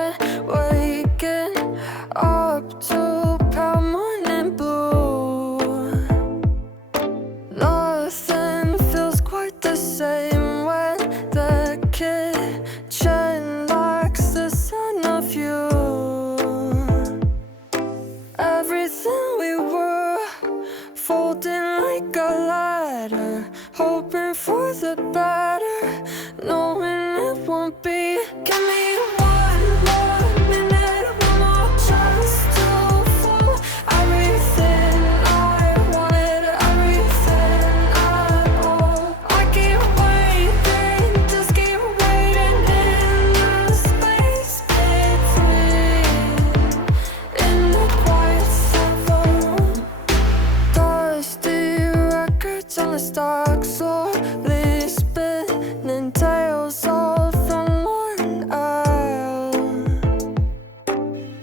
been waking up to pale morning blue. Nothing feels quite the same when the kitchen lacks the sound of you. Everything we were, folding like a ladder, hoping for the better, knowing it won't be. Give me one more minute, one more chance to fall. Everything I wanted, everything at all. I keep waiting, just keep waiting in the space between, in the quiet of the room. Dusty records on the stock, slowly spinning tales of the worn out.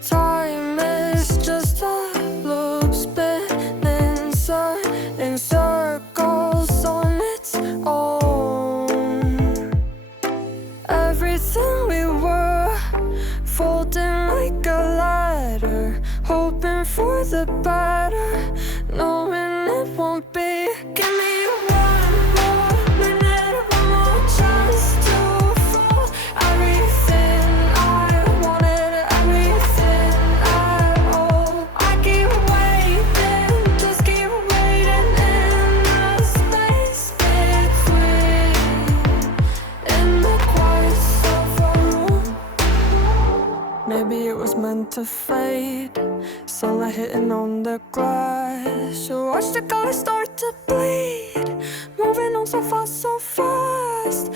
Time is just a loop spinning, in circles on its own. Everything we were, folding like a ladder, hoping for the better, knowing it won't be. Give me one more minute, one more chance to fall. Everything I wanted, everything at all. I keep waiting, just keep waiting in the space between, in the quiet of a room. Maybe it was meant to fade, sunlight hitting on the glass. You watch the colors start to bleed, moving on so fast, so fast.